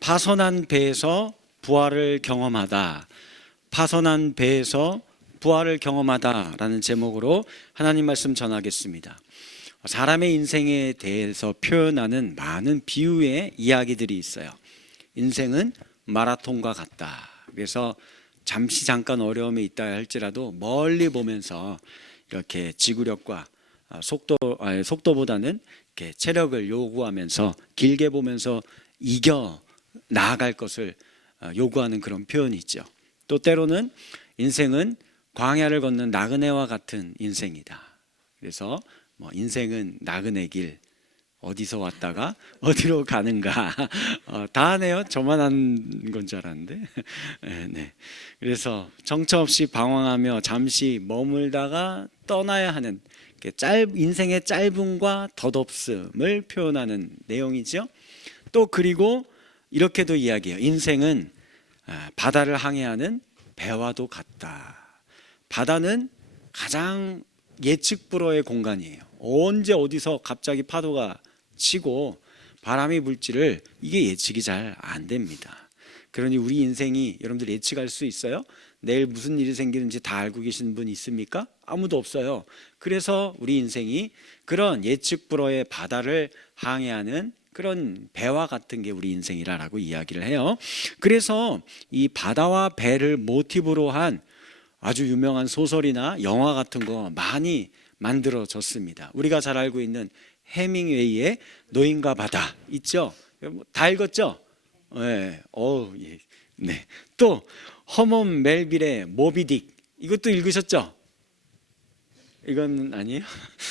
파선한 배에서 부활을 경험하다. 파선한 배에서 부활을 경험하다라는 제목으로 하나님 말씀 전하겠습니다. 사람의 인생에 대해서 표현하는 많은 비유의 이야기들이 있어요. 인생은 마라톤과 같다. 그래서 잠깐 어려움이 있다 할지라도 멀리 보면서 이렇게 지구력과 속도보다는 이렇게 체력을 요구하면서 길게 보면서 이겨 나아갈 것을 요구하는 그런 표현이 있죠. 또 때로는 인생은 광야를 걷는 나그네와 같은 인생이다. 그래서 인생은 나그네 길, 어디서 왔다가 어디로 가는가 다 하네요. 저만 한 건 줄 알았는데 네. 그래서 정처 없이 방황하며 잠시 머물다가 떠나야 하는 인생의 짧음과 덧없음을 표현하는 내용이죠. 또 그리고 이렇게도 이야기해요. 인생은 바다를 항해하는 배와도 같다. 바다는 가장 예측 불허의 공간이에요. 언제 어디서 갑자기 파도가 치고 바람이 불지를 이게 예측이 잘 안 됩니다. 그러니 우리 인생이 여러분들 예측할 수 있어요? 내일 무슨 일이 생기는지 다 알고 계시는 분 있습니까? 아무도 없어요. 그래서 우리 인생이 그런 예측 불허의 바다를 항해하는 그런 배와 같은 게 우리 인생이라고 이야기를 해요. 그래서 이 바다와 배를 모티브로 한 아주 유명한 소설이나 영화 같은 거 많이 만들어졌습니다. 우리가 잘 알고 있는 해밍웨이의 노인과 바다 있죠? 다 읽었죠? 네. 예. 네. 또 허먼 멜빌의 모비딕 이것도 읽으셨죠? 이건 아니에요?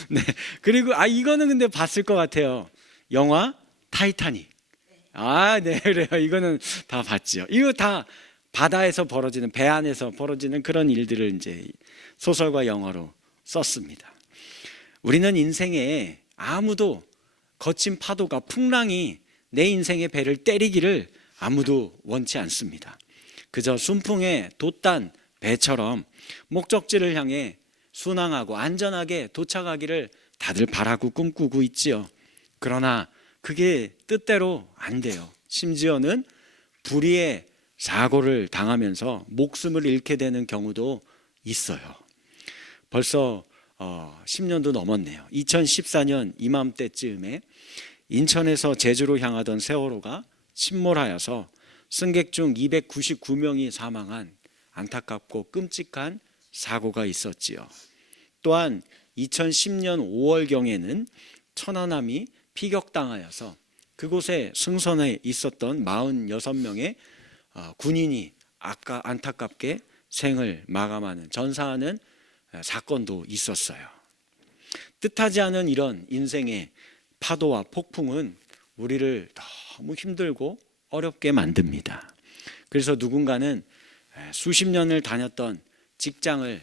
네. 그리고 이거는 근데 봤을 것 같아요. 영화 타이타닉. 네, 그래요. 이거는 다 봤죠. 이거 다 바다에서 벌어지는, 배 안에서 벌어지는 그런 일들을 이제 소설과 영화로 썼습니다. 우리는 인생에 아무도 거친 파도가, 풍랑이 내 인생의 배를 때리기를 아무도 원치 않습니다. 그저 순풍에 돛단 배처럼 목적지를 향해 순항하고 안전하게 도착하기를 다들 바라고 꿈꾸고 있지요. 그러나 그게 뜻대로 안 돼요. 심지어는 불의의 사고를 당하면서 목숨을 잃게 되는 경우도 있어요. 벌써 10년도 넘었네요. 2014년 이맘때쯤에 인천에서 제주로 향하던 세월호가 침몰하여서 승객 중 299명이 사망한 안타깝고 끔찍한 사고가 있었지요. 또한 2010년 5월경에는 천안함이 피격당하여서 그곳에 승선해 있었던 46명의 군인이 안타깝게 생을 마감하는, 전사하는 사건도 있었어요. 뜻하지 않은 이런 인생의 파도와 폭풍은 우리를 너무 힘들고 어렵게 만듭니다. 그래서 누군가는 수십 년을 다녔던 직장을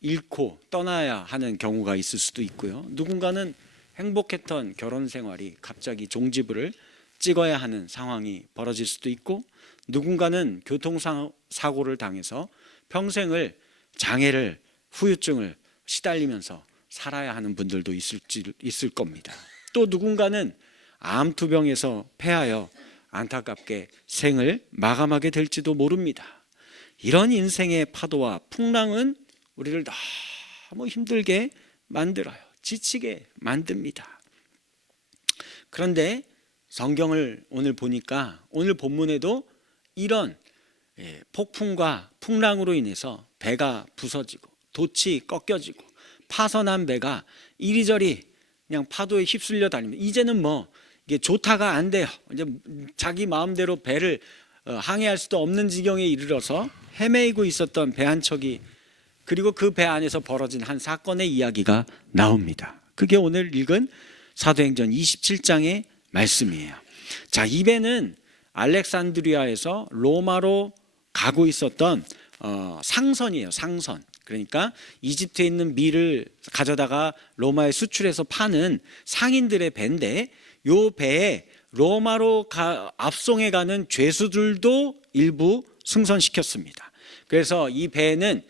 잃고 떠나야 하는 경우가 있을 수도 있고요. 누군가는 행복했던 결혼 생활이 갑자기 종지부를 찍어야 하는 상황이 벌어질 수도 있고, 누군가는 교통사고를 당해서 평생을 장애를, 후유증을 시달리면서 살아야 하는 분들도 있을 겁니다. 또 누군가는 암투병에서 패하여 안타깝게 생을 마감하게 될지도 모릅니다. 이런 인생의 파도와 풍랑은 우리를 너무 힘들게 만들어요. 지치게 만듭니다. 그런데 성경을 오늘 보니까 오늘 본문에도 이런 폭풍과 풍랑으로 인해서 배가 부서지고 돛이 꺾여지고 파선한 배가 이리저리 그냥 파도에 휩쓸려 다닙니다. 이제는 이게 좋다가 안 돼요. 이제 자기 마음대로 배를 항해할 수도 없는 지경에 이르러서 헤매이고 있었던 배 한 척이, 그리고 그 배 안에서 벌어진 한 사건의 이야기가 나옵니다. 그게 오늘 읽은 사도행전 27장의 말씀이에요. 자, 이 배는 알렉산드리아에서 로마로 가고 있었던 상선이에요. 상선. 그러니까 이집트에 있는 밀을 가져다가 로마에 수출해서 파는 상인들의 배인데, 이 배에 로마로 압송해 가는 죄수들도 일부 승선시켰습니다. 그래서 이 배는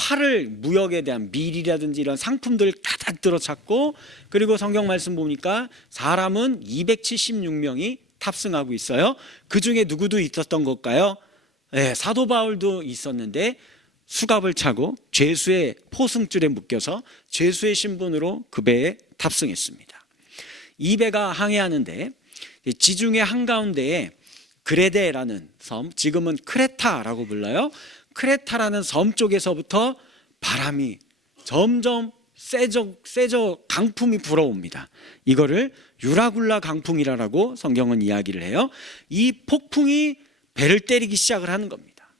팔을 무역에 대한 밀이라든지 이런 상품들을 가득 들어찼고, 그리고 성경 말씀 보니까 사람은 276명이 탑승하고 있어요. 그 중에 누구도 있었던 걸까요? 네, 사도 바울도 있었는데 수갑을 차고 죄수의 포승줄에 묶여서 죄수의 신분으로 그 배에 탑승했습니다. 이 배가 항해하는데 지중해 한가운데에 그레데라는 섬, 지금은 크레타라고 불러요. 크레타라는 섬 쪽에서부터 바람이 점점 세져 강풍이 불어옵니다. 이거를 유라굴라 강풍이라고 성경은 이야기를 해요. 이 폭풍이 배를 때리기 시작을 하는 겁니다.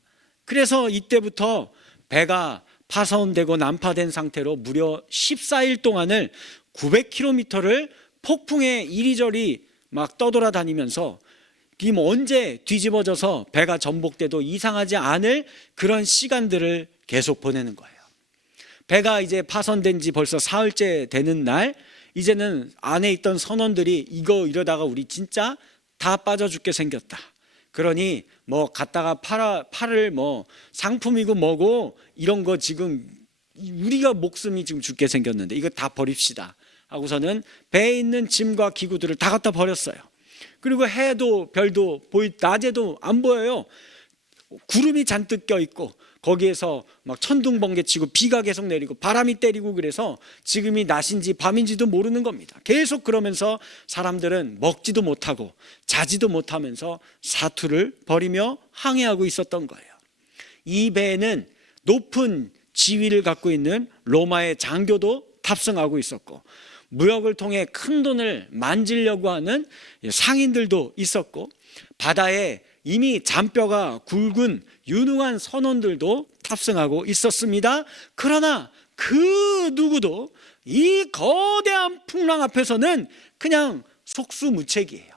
그래서 이때부터 배가 파손되고 난파된 상태로 무려 14일 동안을 900km를 폭풍에 이리저리 막 떠돌아다니면서 언제 뒤집어져서 배가 전복돼도 이상하지 않을 그런 시간들을 계속 보내는 거예요. 배가 이제 파손된 지 벌써 사흘째 되는 날, 이제는 안에 있던 선원들이 이거 이러다가 우리 진짜 다 빠져 죽게 생겼다. 그러니 뭐 갖다가 팔을 뭐 상품이고 뭐고 이런 거 지금 우리가 목숨이 지금 죽게 생겼는데 이거 다 버립시다 하고서는 배에 있는 짐과 기구들을 다 갖다 버렸어요. 그리고 해도 별도 낮에도 안 보여요. 구름이 잔뜩 껴있고 거기에서 막 천둥번개 치고 비가 계속 내리고 바람이 때리고, 그래서 지금이 낮인지 밤인지도 모르는 겁니다. 계속 그러면서 사람들은 먹지도 못하고 자지도 못하면서 사투를 벌이며 항해하고 있었던 거예요. 이 배에는 높은 지위를 갖고 있는 로마의 장교도 탑승하고 있었고, 무역을 통해 큰 돈을 만지려고 하는 상인들도 있었고, 바다에 이미 잔뼈가 굵은 유능한 선원들도 탑승하고 있었습니다. 그러나 그 누구도 이 거대한 풍랑 앞에서는 그냥 속수무책이에요.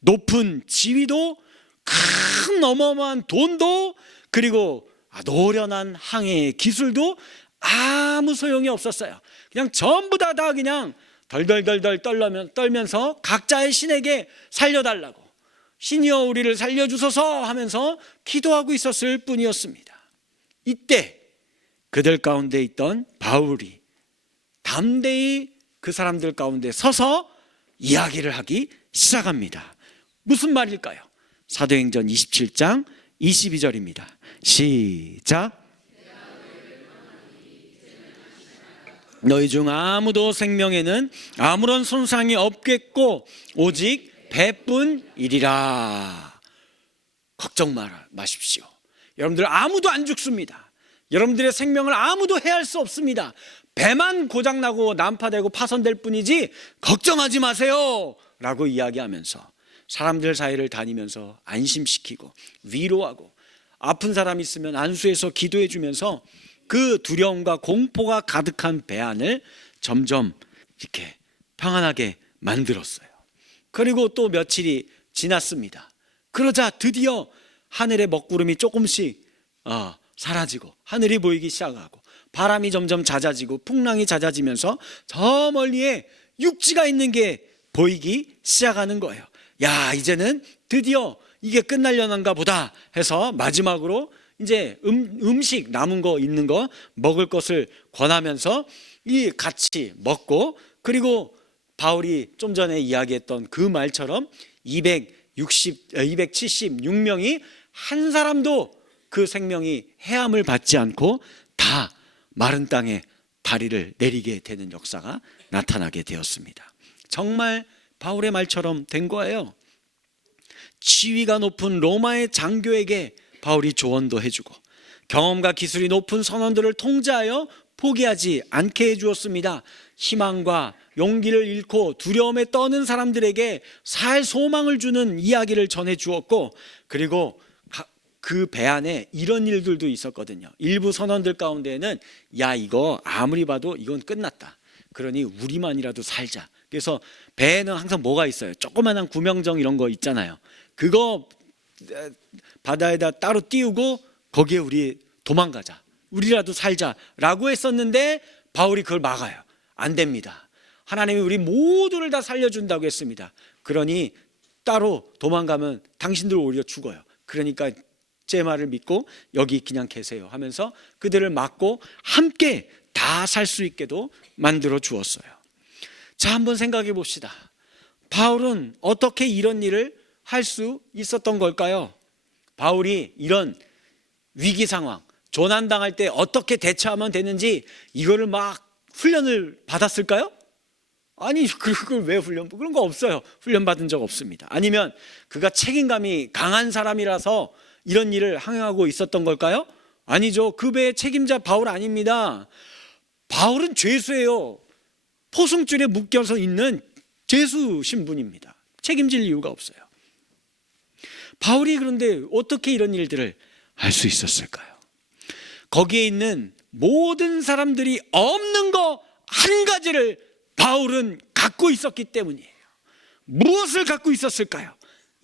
높은 지위도, 큰 어마어마한 돈도, 그리고 노련한 항해의 기술도 아무 소용이 없었어요. 그냥 전부 다 그냥 덜덜덜덜 떨면서 각자의 신에게 살려달라고, 신이여 우리를 살려주소서 하면서 기도하고 있었을 뿐이었습니다. 이때 그들 가운데 있던 바울이 담대히 그 사람들 가운데 서서 이야기를 하기 시작합니다. 무슨 말일까요? 사도행전 27장 22절입니다. 시작. 너희 중 아무도 생명에는 아무런 손상이 없겠고 오직 배뿐이리라. 걱정 마십시오. 여러분들 아무도 안 죽습니다. 여러분들의 생명을 아무도 해할 수 없습니다. 배만 고장나고 난파되고 파손될 뿐이지 걱정하지 마세요 라고 이야기하면서 사람들 사이를 다니면서 안심시키고 위로하고, 아픈 사람 있으면 안수해서 기도해 주면서 그 두려움과 공포가 가득한 배 안을 점점 이렇게 평안하게 만들었어요. 그리고 또 며칠이 지났습니다. 그러자 드디어 하늘의 먹구름이 조금씩 사라지고 하늘이 보이기 시작하고, 바람이 점점 잦아지고 풍랑이 잦아지면서 저 멀리에 육지가 있는 게 보이기 시작하는 거예요. 야, 이제는 드디어 이게 끝나려는가 보다 해서 마지막으로 이제 음식 남은 거 있는 거 먹을 것을 권하면서 이 같이 먹고, 그리고 바울이 좀 전에 이야기했던 그 말처럼 276명이 한 사람도 그 생명이 해함을 받지 않고 다 마른 땅에 다리를 내리게 되는 역사가 나타나게 되었습니다. 정말 바울의 말처럼 된 거예요. 지위가 높은 로마의 장교에게 바울이 조언도 해주고, 경험과 기술이 높은 선원들을 통제하여 포기하지 않게 해주었습니다. 희망과 용기를 잃고 두려움에 떠는 사람들에게 살 소망을 주는 이야기를 전해주었고, 그리고 그 배 안에 이런 일들도 있었거든요. 일부 선원들 가운데에는 야, 이거 아무리 봐도 이건 끝났다, 그러니 우리만이라도 살자. 그래서 배에는 항상 뭐가 있어요? 조그만한 구명정 이런 거 있잖아요. 그거 바다에다 따로 띄우고 거기에 우리 도망가자, 우리라도 살자라고 했었는데 바울이 그걸 막아요. 안 됩니다. 하나님이 우리 모두를 다 살려준다고 했습니다. 그러니 따로 도망가면 당신들 오히려 죽어요. 그러니까 제 말을 믿고 여기 그냥 계세요 하면서 그들을 막고 함께 다 살 수 있게도 만들어 주었어요. 자, 한번 생각해 봅시다. 바울은 어떻게 이런 일을 할 수 있었던 걸까요? 바울이 이런 위기 상황, 조난당할 때 어떻게 대처하면 되는지 이거를 막 훈련을 받았을까요? 아니, 그걸 왜 그런 거 없어요. 훈련 받은 적 없습니다. 아니면 그가 책임감이 강한 사람이라서 이런 일을 항행하고 있었던 걸까요? 아니죠. 그 배의 책임자 바울 아닙니다. 바울은 죄수예요. 포승줄에 묶여서 있는 죄수 신분입니다. 책임질 이유가 없어요. 바울이 그런데 어떻게 이런 일들을 할 수 있었을까요? 거기에 있는 모든 사람들이 없는 거 한 가지를 바울은 갖고 있었기 때문이에요. 무엇을 갖고 있었을까요?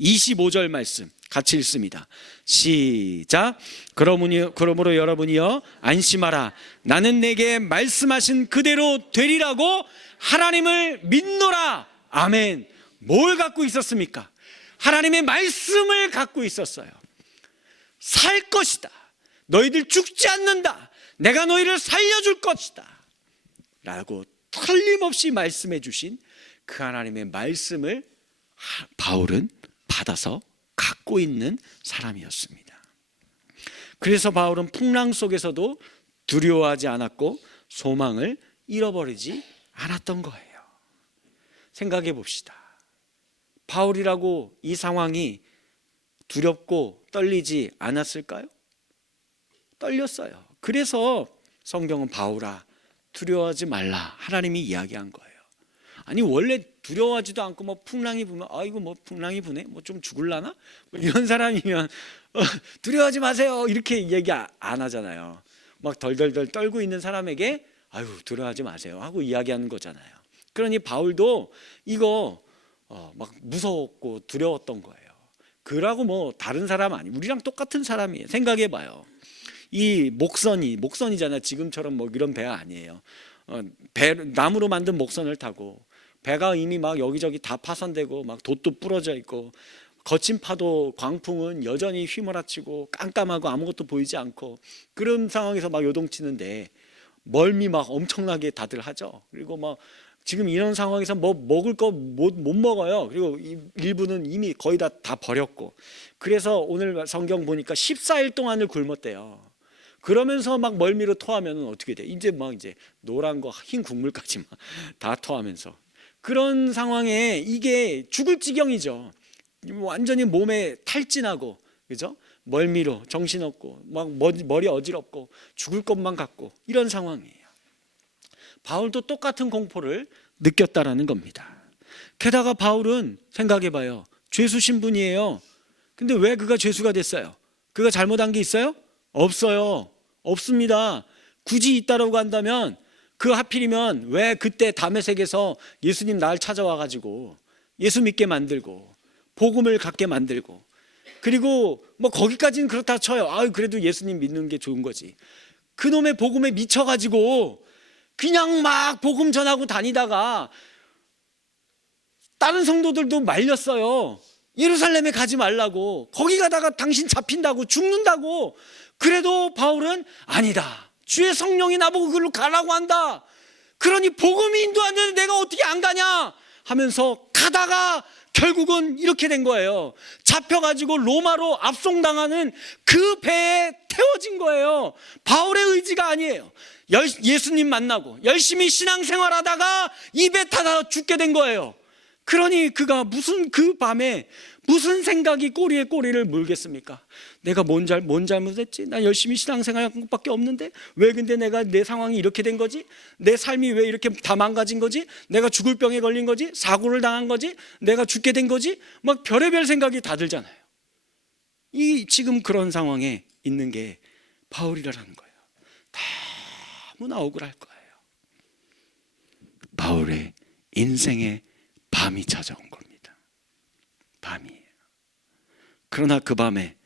25절 말씀 같이 읽습니다. 시작. 그러므로 여러분이여 안심하라. 나는 내게 말씀하신 그대로 되리라고 하나님을 믿노라. 아멘. 뭘 갖고 있었습니까? 하나님의 말씀을 갖고 있었어요. 살 것이다. 너희들 죽지 않는다. 내가 너희를 살려줄 것이다 라고 틀림없이 말씀해 주신 그 하나님의 말씀을 바울은 받아서 갖고 있는 사람이었습니다. 그래서 바울은 풍랑 속에서도 두려워하지 않았고 소망을 잃어버리지 않았던 거예요. 생각해 봅시다. 바울이라고 이 상황이 두렵고 떨리지 않았을까요? 떨렸어요. 그래서 성경은 바울아 두려워하지 말라 하나님이 이야기한 거예요. 아니 원래 두려워하지도 않고 뭐 풍랑이 부면 아이고 뭐 풍랑이 부네 뭐 좀 죽을라나 뭐 이런 사람이면 두려워하지 마세요 이렇게 얘기 안 하잖아요. 막 덜덜덜 떨고 있는 사람에게 아유 두려워하지 마세요 하고 이야기하는 거잖아요. 그러니 바울도 이거 막 무서웠고 두려웠던 거예요. 그라고 뭐 다른 사람 아니 우리랑 똑같은 사람이에요. 생각해 봐요. 이 목선이잖아요. 지금처럼 뭐 이런 배가 아니에요. 나무로 만든 목선을 타고 배가 이미 막 여기저기 다 파손되고 막 돛도 부러져 있고 거친 파도 광풍은 여전히 휘몰아치고 깜깜하고 아무것도 보이지 않고 그런 상황에서 막 요동치는데 멀미 막 엄청나게 다들 하죠. 그리고 막 지금 이런 상황에서 뭐 먹을 거 못 먹어요. 그리고 일부는 이미 거의 다 버렸고 그래서 오늘 성경 보니까 14일 동안을 굶었대요. 그러면서 막 멀미로 토하면 어떻게 돼? 이제 노란 거 흰 국물까지 막 다 토하면서 그런 상황에 이게 죽을 지경이죠. 완전히 몸에 탈진하고 그죠? 멀미로 정신없고 막 머리 어지럽고 죽을 것만 같고 이런 상황이에요. 바울도 똑같은 공포를 느꼈다라는 겁니다. 게다가 바울은 생각해봐요. 죄수 신분이에요. 근데 왜 그가 죄수가 됐어요? 그가 잘못한 게 있어요? 없어요. 없습니다. 굳이 있다라고 한다면 그 하필이면 왜 그때 다메섹에서 예수님 날 찾아와가지고 예수 믿게 만들고 복음을 갖게 만들고 그리고 뭐 거기까지는 그렇다 쳐요. 그래도 예수님 믿는 게 좋은 거지. 그놈의 복음에 미쳐가지고 그냥 막 복음 전하고 다니다가 다른 성도들도 말렸어요. 예루살렘에 가지 말라고. 거기 가다가 당신 잡힌다고 죽는다고. 그래도 바울은 아니다. 주의 성령이 나보고 그걸로 가라고 한다. 그러니 복음이 인도하는데 내가 어떻게 안 가냐 하면서 가다가 결국은 이렇게 된 거예요. 잡혀가지고 로마로 압송당하는 그 배에 태워진 거예요. 바울의 의지가 아니에요. 예수님 만나고 열심히 신앙생활하다가 이 배 타다 죽게 된 거예요. 그러니 그가 그 밤에 무슨 생각이 꼬리에 꼬리를 물겠습니까? 내가 뭔 잘못했지? 난 열심히 신앙생활한 것밖에 없는데 왜 근데 내 상황이 이렇게 된 거지? 내 삶이 왜 이렇게 다 망가진 거지? 내가 죽을 병에 걸린 거지? 사고를 당한 거지? 내가 죽게 된 거지? 막 별의별 생각이 다 들잖아요. 지금 그런 상황에 있는 게 바울이라는 거예요. 너무나 억울할 거예요. 바울의 인생의 밤이 찾아온 겁니다. 밤이에요. 그러나 그 밤에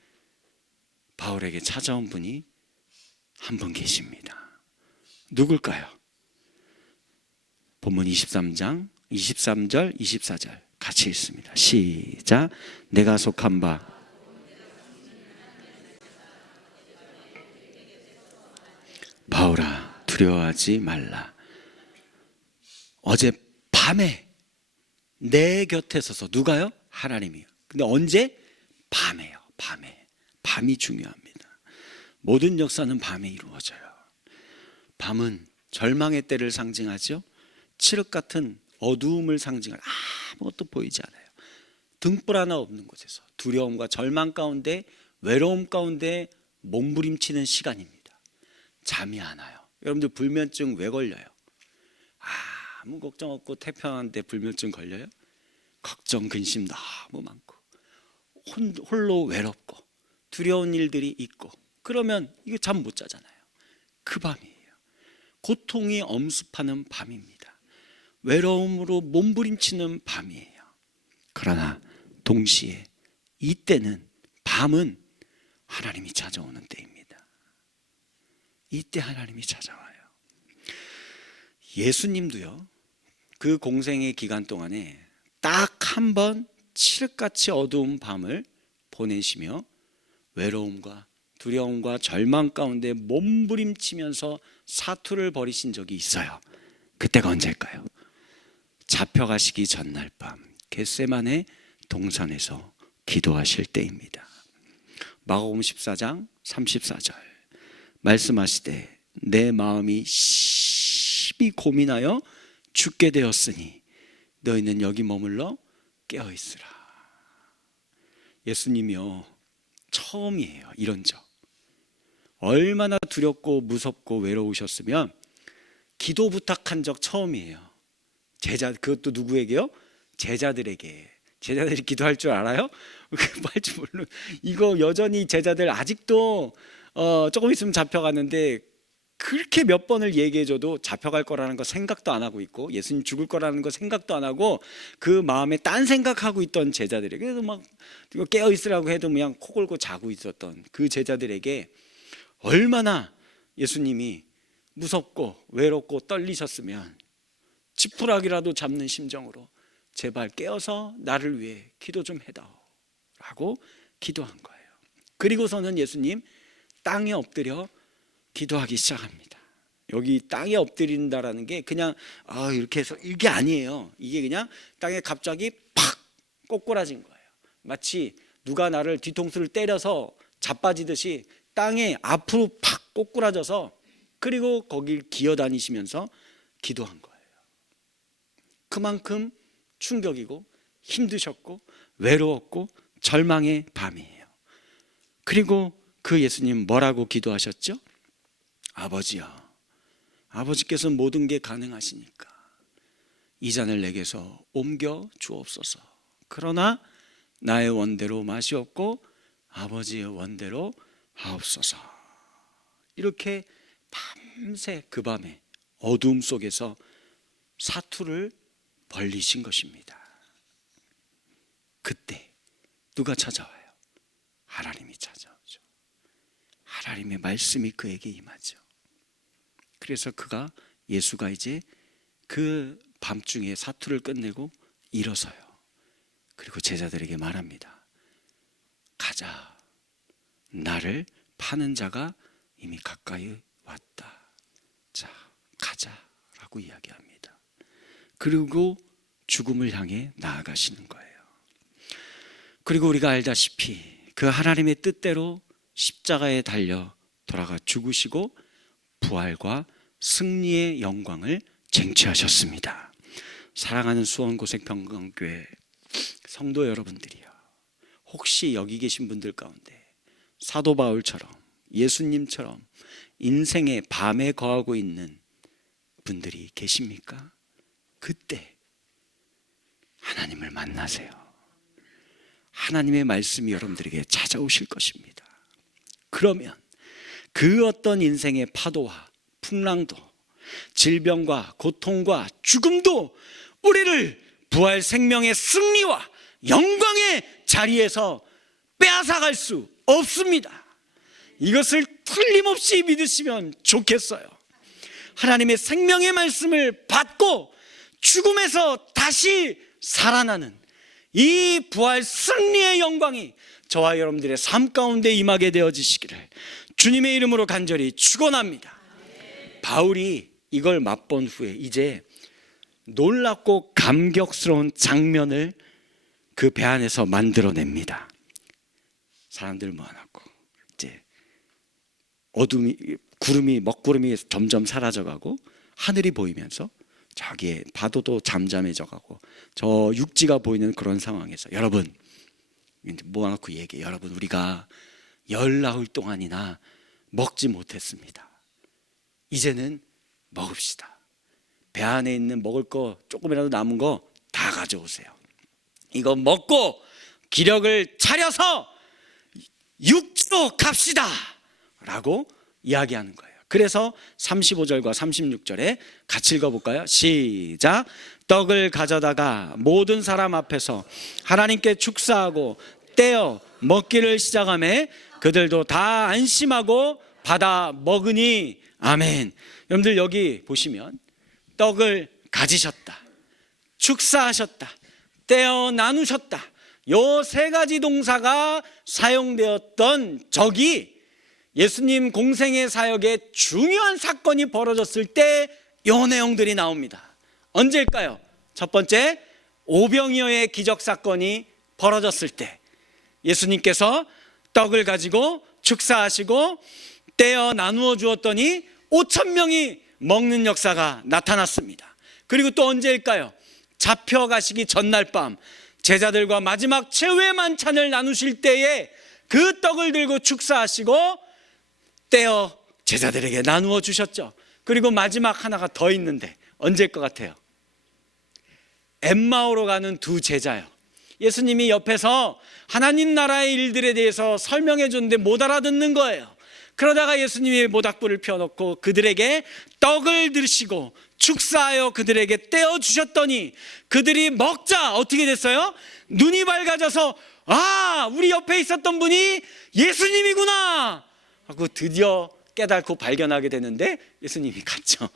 바울에게 찾아온 분이 한 분 계십니다. 누굴까요? 본문 23장 23절 24절 같이 읽습니다. 시작. 내가 속한 바 바울아 두려워하지 말라. 어제 밤에 내 곁에 서서, 누가요? 하나님이요. 근데 언제? 밤에요. 밤이 중요합니다. 모든 역사는 밤에 이루어져요. 밤은 절망의 때를 상징하죠. 칠흑 같은 어두움을 상징할, 아무것도 보이지 않아요. 등불 하나 없는 곳에서 두려움과 절망 가운데, 외로움 가운데 몸부림치는 시간입니다. 잠이 안 와요. 여러분들 불면증 왜 걸려요? 아무 걱정 없고 태평한데 불면증 걸려요? 걱정 근심 너무 많고 홀로 외롭고 두려운 일들이 있고, 그러면 이거 잠 못 자잖아요. 그 밤이에요. 고통이 엄습하는 밤입니다. 외로움으로 몸부림치는 밤이에요. 그러나 동시에 이때는, 밤은 하나님이 찾아오는 때입니다. 이때 하나님이 찾아와요. 예수님도요, 그 공생의 기간 동안에 딱 한 번 칠흑같이 어두운 밤을 보내시며 외로움과 두려움과 절망 가운데 몸부림치면서 사투를 벌이신 적이 있어요. 그때가 언제일까요? 잡혀가시기 전날 밤 겟세마네 동산에서 기도하실 때입니다. 마가복음 14장 34절 말씀하시되 내 마음이 심히 고민하여 죽게 되었으니 너희는 여기 머물러 깨어있으라. 예수님이요, 처음이에요. 이런 적. 얼마나 두렵고 무섭고 외로우셨으면 기도 부탁한 적 처음이에요. 그것도 누구에게요? 제자들에게. 제자들이 기도할 줄 알아요? 할지 모르는. 이거 여전히 제자들 아직도 조금 있으면 잡혀가는데, 그렇게 몇 번을 얘기해줘도 잡혀갈 거라는 거 생각도 안 하고 있고, 예수님 죽을 거라는 거 생각도 안 하고, 그 마음에 딴 생각하고 있던 제자들에게, 그래서 막 이거 깨어 있으라고 해도 그냥 코 골고 자고 있었던 그 제자들에게 얼마나 예수님이 무섭고 외롭고 떨리셨으면 지푸라기라도 잡는 심정으로 제발 깨어서 나를 위해 기도 좀 해다오 라고 기도한 거예요. 그리고서는 예수님 땅에 엎드려 기도하기 시작합니다. 여기 땅에 엎드린다라는 게 그냥 이렇게 해서 이게 아니에요. 이게 그냥 땅에 갑자기 팍 꼬꾸라진 거예요. 마치 누가 나를 뒤통수를 때려서 자빠지듯이 땅에 앞으로 팍 꼬꾸라져서, 그리고 거길 기어다니시면서 기도한 거예요. 그만큼 충격이고 힘드셨고 외로웠고 절망의 밤이에요. 그리고 그 예수님 뭐라고 기도하셨죠? 아버지여, 아버지께서 모든 게 가능하시니까 이 잔을 내게서 옮겨 주옵소서. 그러나 나의 원대로 마시옵고 아버지의 원대로 하옵소서. 이렇게 밤새 그 밤에 어두움 속에서 사투를 벌리신 것입니다. 그때 누가 찾아와요? 하나님이 찾아오죠. 하나님의 말씀이 그에게 임하죠. 그래서 예수가 이제 그 밤중에 사투를 끝내고 일어서요. 그리고 제자들에게 말합니다. 가자. 나를 파는 자가 이미 가까이 왔다. 자, 가자라고 이야기합니다. 그리고 죽음을 향해 나아가시는 거예요. 그리고 우리가 알다시피 그 하나님의 뜻대로 십자가에 달려 돌아가 죽으시고 부활과 승리의 영광을 쟁취하셨습니다. 사랑하는 수원고색평강교회 성도 여러분들이요, 혹시 여기 계신 분들 가운데 사도 바울처럼 예수님처럼 인생의 밤에 거하고 있는 분들이 계십니까? 그때 하나님을 만나세요. 하나님의 말씀이 여러분들에게 찾아오실 것입니다. 그러면 그 어떤 인생의 파도와 풍랑도, 질병과 고통과 죽음도 우리를 부활 생명의 승리와 영광의 자리에서 빼앗아갈 수 없습니다. 이것을 틀림없이 믿으시면 좋겠어요. 하나님의 생명의 말씀을 받고 죽음에서 다시 살아나는 이 부활 승리의 영광이 저와 여러분들의 삶 가운데 임하게 되어지시기를 주님의 이름으로 간절히 축원합니다. 바울이 이걸 맛본 후에 이제 놀랍고 감격스러운 장면을 그 배 안에서 만들어냅니다. 사람들 모아놓고 이제 어둠이, 구름이, 먹구름이 점점 사라져가고 하늘이 보이면서 저기에 파도도 잠잠해져가고 저 육지가 보이는 그런 상황에서 여러분 모아놓고 얘기해. 여러분, 우리가 열 나흘 동안이나 먹지 못했습니다. 이제는 먹읍시다. 배 안에 있는 먹을 거 조금이라도 남은 거 다 가져오세요. 이거 먹고 기력을 차려서 육지로 갑시다 라고 이야기하는 거예요. 그래서 35절과 36절에 같이 읽어볼까요? 시작. 떡을 가져다가 모든 사람 앞에서 하나님께 축사하고 떼어 먹기를 시작하며 그들도 다 안심하고 받아 먹으니 아멘. 여러분들 여기 보시면 떡을 가지셨다, 축사하셨다, 떼어 나누셨다, 요 세 가지 동사가 사용되었던 적이 예수님 공생의 사역에 중요한 사건이 벌어졌을 때 요 내용들이 나옵니다. 언제일까요? 첫 번째, 오병이어의 기적 사건이 벌어졌을 때 예수님께서 떡을 가지고 축사하시고 떼어 나누어 주었더니 5,000명이 먹는 역사가 나타났습니다. 그리고 또 언제일까요? 잡혀가시기 전날 밤 제자들과 마지막 최후의 만찬을 나누실 때에 그 떡을 들고 축사하시고 떼어 제자들에게 나누어 주셨죠. 그리고 마지막 하나가 더 있는데 언제일 것 같아요? 엠마오로 가는 두 제자요. 예수님이 옆에서 하나님 나라의 일들에 대해서 설명해 줬는데 못 알아듣는 거예요. 그러다가 예수님이 모닥불을 펴놓고 그들에게 떡을 드시고 축사하여 그들에게 떼어 주셨더니 그들이 먹자 어떻게 됐어요? 눈이 밝아져서 아, 우리 옆에 있었던 분이 예수님이구나 하고 드디어 깨닫고 발견하게 되는데 예수님이 갔죠.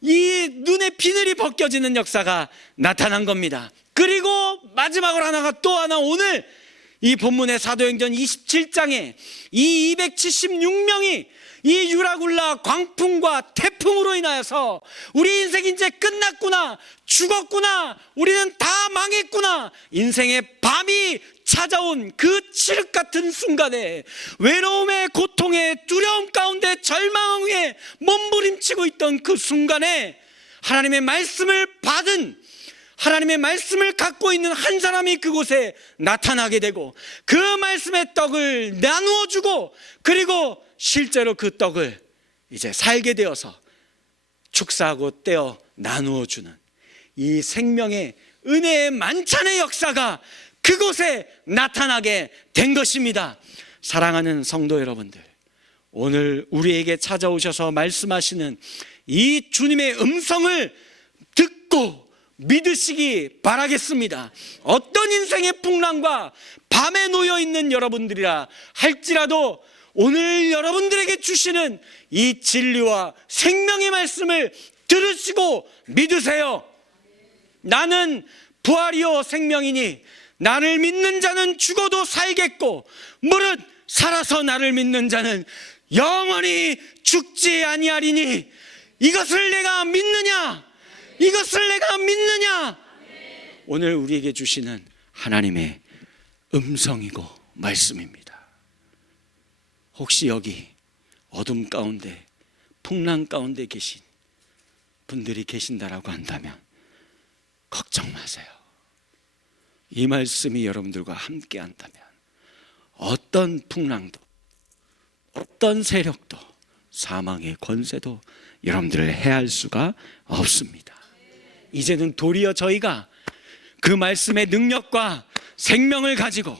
이 눈의 비늘이 벗겨지는 역사가 나타난 겁니다. 그리고 마지막으로 하나가 또 하나, 오늘 이 본문의 사도행전 27장에 이 276명이 이 유라굴라 광풍과 태풍으로 인하여서 우리 인생 이제 끝났구나, 죽었구나, 우리는 다 망했구나, 인생의 밤이 찾아온 그 칠흑 같은 순간에 외로움의 고통의 두려움 가운데 절망 위에 몸부림치고 있던 그 순간에 하나님의 말씀을 받은, 하나님의 말씀을 갖고 있는 한 사람이 그곳에 나타나게 되고 그 말씀의 떡을 나누어 주고 그리고 실제로 그 떡을 이제 살게 되어서 축사하고 떼어 나누어 주는 이 생명의 은혜의 만찬의 역사가 그곳에 나타나게 된 것입니다. 사랑하는 성도 여러분들, 오늘 우리에게 찾아오셔서 말씀하시는 이 주님의 음성을 듣고 믿으시기 바라겠습니다. 어떤 인생의 풍랑과 밤에 놓여 있는 여러분들이라 할지라도 오늘 여러분들에게 주시는 이 진리와 생명의 말씀을 들으시고 믿으세요. 나는 부활이요 생명이니 나를 믿는 자는 죽어도 살겠고 무릇 살아서 나를 믿는 자는 영원히 죽지 아니하리니 이것을 내가 믿느냐? 이것을 내가 믿느냐? 오늘 우리에게 주시는 하나님의 음성이고 말씀입니다. 혹시 여기 어둠 가운데 풍랑 가운데 계신 분들이 계신다라고 한다면 걱정 마세요. 이 말씀이 여러분들과 함께 한다면 어떤 풍랑도 어떤 세력도 사망의 권세도 여러분들을 해할 수가 없습니다. 이제는 도리어 저희가 그 말씀의 능력과 생명을 가지고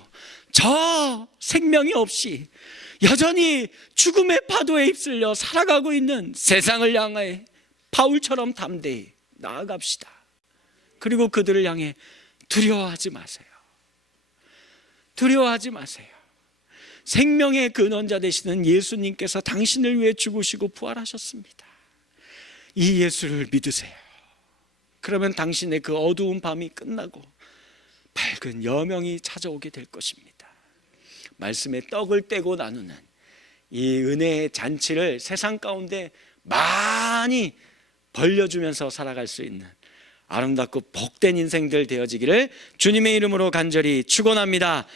저 생명이 없이 여전히 죽음의 파도에 휩쓸려 살아가고 있는 세상을 향해 바울처럼 담대히 나아갑시다. 그리고 그들을 향해 두려워하지 마세요. 두려워하지 마세요. 생명의 근원자 되시는 예수님께서 당신을 위해 죽으시고 부활하셨습니다. 이 예수를 믿으세요. 그러면 당신의 그 어두운 밤이 끝나고 밝은 여명이 찾아오게 될 것입니다. 말씀의 떡을 떼고 나누는 이 은혜의 잔치를 세상 가운데 많이 벌려주면서 살아갈 수 있는 아름답고 복된 인생들 되어지기를 주님의 이름으로 간절히 축원합니다.